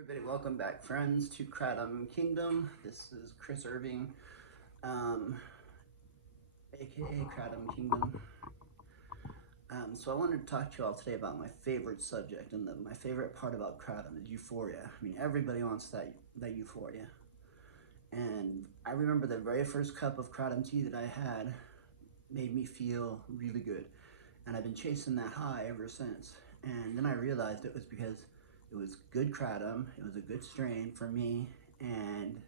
everybody, welcome back friends to Kratom Kingdom. This is Chris Irving, aka Kratom Kingdom. So I wanted to talk to you all today about my favorite subject, and my favorite part about Kratom is Euphoria. I mean, everybody wants that Euphoria. And I remember the very first cup of Kratom tea that I had made me feel really good. And I've been chasing that high ever since. And then I realized it was because it was good Kratom, it was a good strain for me, and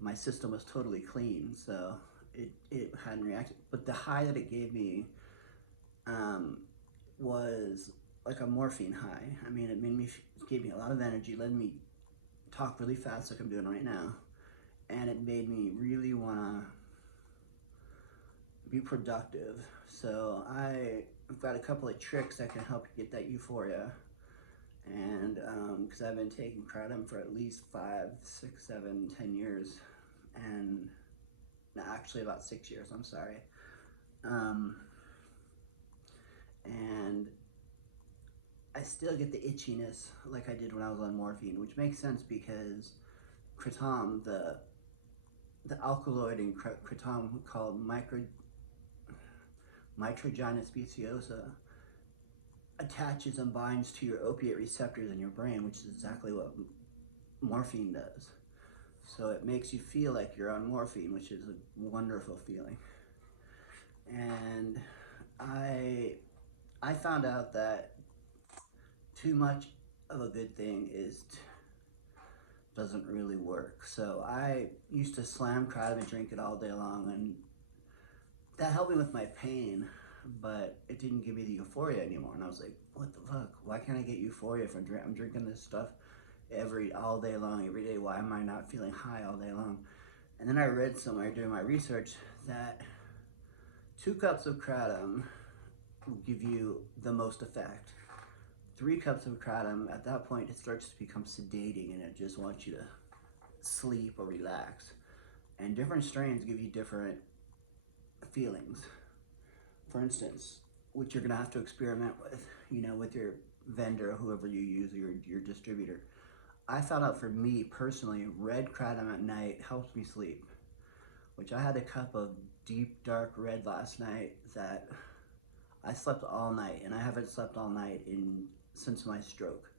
my system was totally clean, so it hadn't reacted. But the high that it gave me was like a morphine high. I mean, it gave me a lot of energy, let me talk really fast like I'm doing right now, and it made me really wanna be productive. So I've got a couple of tricks that can help you get that euphoria. And because I've been taking Kratom for at least 5, 6, 7, 10 years, and no, actually about 6 years, I'm sorry. And I still get the itchiness like I did when I was on morphine, which makes sense because Kratom, the alkaloid in Kratom called mitragyna speciosa, attaches and binds to your opiate receptors in your brain, which is exactly what morphine does. So it makes you feel like you're on morphine, which is a wonderful feeling. And I found out that too much of a good thing doesn't really work. So I used to slam Kratom and drink it all day long, and that helped me with my pain, but it didn't give me the euphoria anymore. And I was like, what the fuck? Why can't I get euphoria if I'm drinking this stuff all day long, every day? Why am I not feeling high all day long? And then I read somewhere during my research that 2 cups of Kratom will give you the most effect. 3 cups of Kratom, at that point, it starts to become sedating and it just wants you to sleep or relax. And different strains give you different feelings. For instance, which you're gonna have to experiment with, with your vendor, whoever you use, or your distributor. I found out for me personally, red Kratom at night helps me sleep, which I had a cup of deep dark red last night that I slept all night, and I haven't slept all night since my stroke.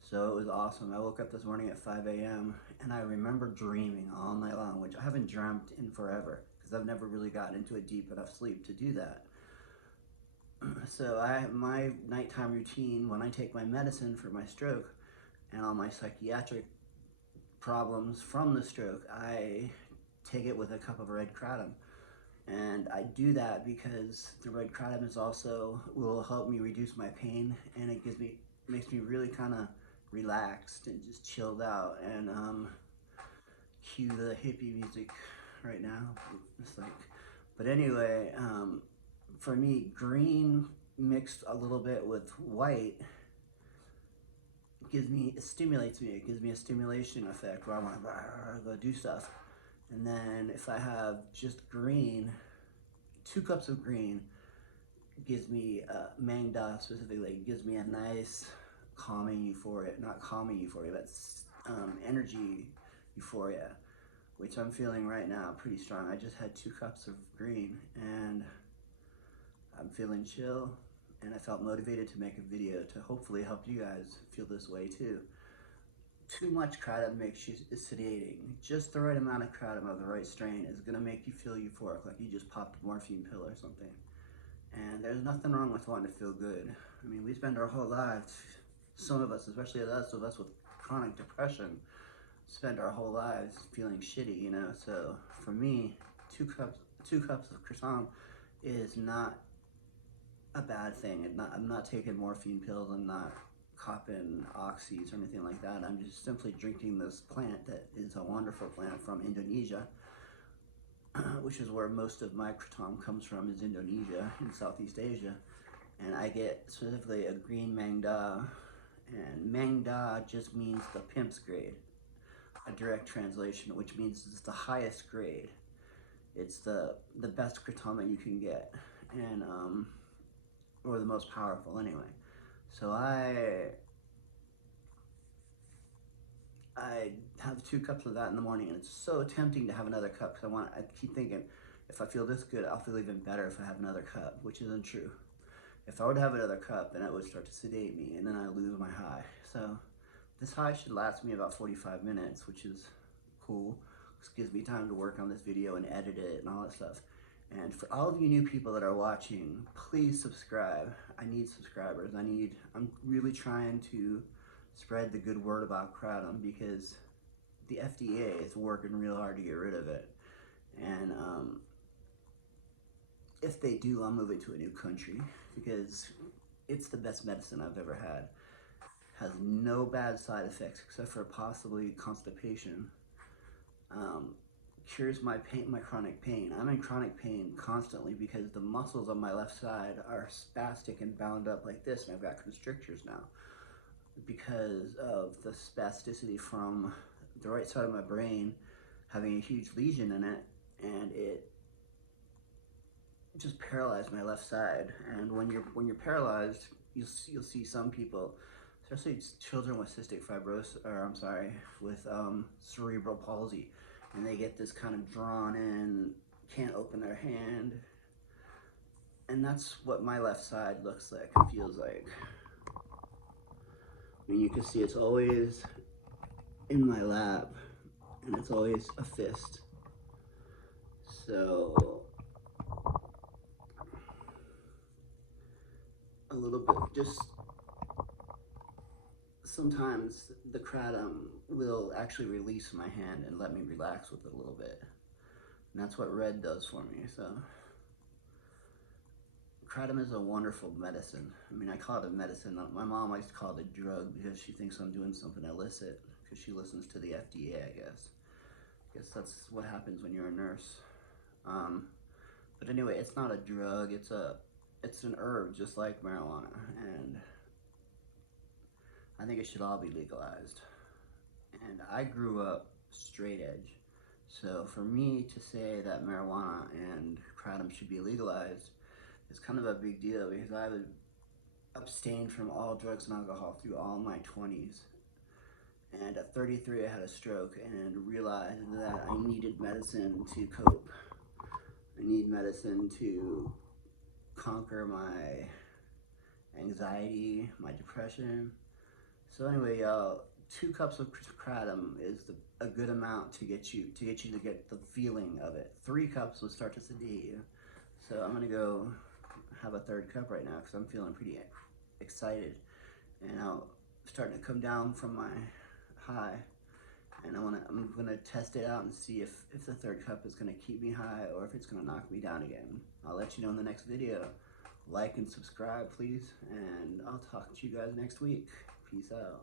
So it was awesome. I woke up this morning at 5 a.m. and I remember dreaming all night long, which I haven't dreamt in forever because I've never really gotten into a deep enough sleep to do that. So my nighttime routine, when I take my medicine for my stroke and all my psychiatric problems from the stroke, I take it with a cup of red Kratom. And I do that because the red Kratom will help me reduce my pain, and it makes me really kind of relaxed and just chilled out. And cue the hippie music right now. It's like, but anyway, for me, green mixed a little bit with white it stimulates me. It gives me a stimulation effect where I want to go do stuff. And then if I have just green, 2 cups of green gives me Mangda specifically, gives me a nice calming euphoria, not calming euphoria, but energy euphoria, which I'm feeling right now pretty strong. I just had 2 cups of green and I'm feeling chill, and I felt motivated to make a video to hopefully help you guys feel this way too. Too much Kratom makes you sedating. Just the right amount of Kratom of the right strain is gonna make you feel euphoric, like you just popped a morphine pill or something. And there's nothing wrong with wanting to feel good. I mean, we spend our whole lives, some of us, especially those of us with chronic depression, spend our whole lives feeling shitty, So for me, 2 cups of Kratom is not a bad thing. I'm not taking morphine pills. I'm not copping oxys or anything like that. I'm just simply drinking this plant that is a wonderful plant from Indonesia, which is where most of my Kratom comes from, is Indonesia in Southeast Asia. And I get specifically a green Mangda, and Mangda just means the pimp's grade, a direct translation, which means it's the highest grade. It's the best Kratom that you can get, and or the most powerful anyway. So I have 2 cups of that in the morning, and it's so tempting to have another cup because I keep thinking, if I feel this good, I'll feel even better if I have another cup, which isn't true. If I were to have another cup, then it would start to sedate me, and then I lose my high. So this high should last me about 45 minutes, which is cool. This gives me time to work on this video and edit it and all that stuff. And for all of you new people that are watching, please subscribe. I need subscribers. I'm really trying to spread the good word about Kratom because the FDA is working real hard to get rid of it. And if they do, I'm moving to a new country because it's the best medicine I've ever had. Has no bad side effects except for possibly constipation. Cures my pain, my chronic pain. I'm in chronic pain constantly because the muscles on my left side are spastic and bound up like this, and I've got constrictors now because of the spasticity from the right side of my brain having a huge lesion in it, and it just paralyzed my left side. And when you're paralyzed, you'll see some people, especially children with cystic fibrosis, or I'm sorry, with cerebral palsy, and they get this kind of drawn in, can't open their hand, and that's what my left side looks like and feels like. I mean, you can see it's always in my lap, and it's always a fist. So a little bit, just sometimes the Kratom will actually release my hand and let me relax with it a little bit. And that's what red does for me. So Kratom is a wonderful medicine. I mean, I call it a medicine. My mom likes to call it a drug because she thinks I'm doing something illicit because she listens to the FDA, I guess. I guess that's what happens when you're a nurse. But anyway, it's not a drug. It's an herb just like marijuana, and I think it should all be legalized. And I grew up straight edge. So for me to say that marijuana and Kratom should be legalized is kind of a big deal because I was abstained from all drugs and alcohol through all my 20s. And at 33, I had a stroke and realized that I needed medicine to cope. I need medicine to conquer my anxiety, my depression. So anyway, y'all, 2 cups of Kratom is a good amount to get you to get the feeling of it. 3 cups will start to sedate you. So I'm gonna go have a 3rd cup right now because I'm feeling pretty excited, and I'm starting to come down from my high, and I'm gonna test it out and see if the 3rd cup is gonna keep me high or if it's gonna knock me down again. I'll let you know in the next video. Like and subscribe, please, and I'll talk to you guys next week. Peace out.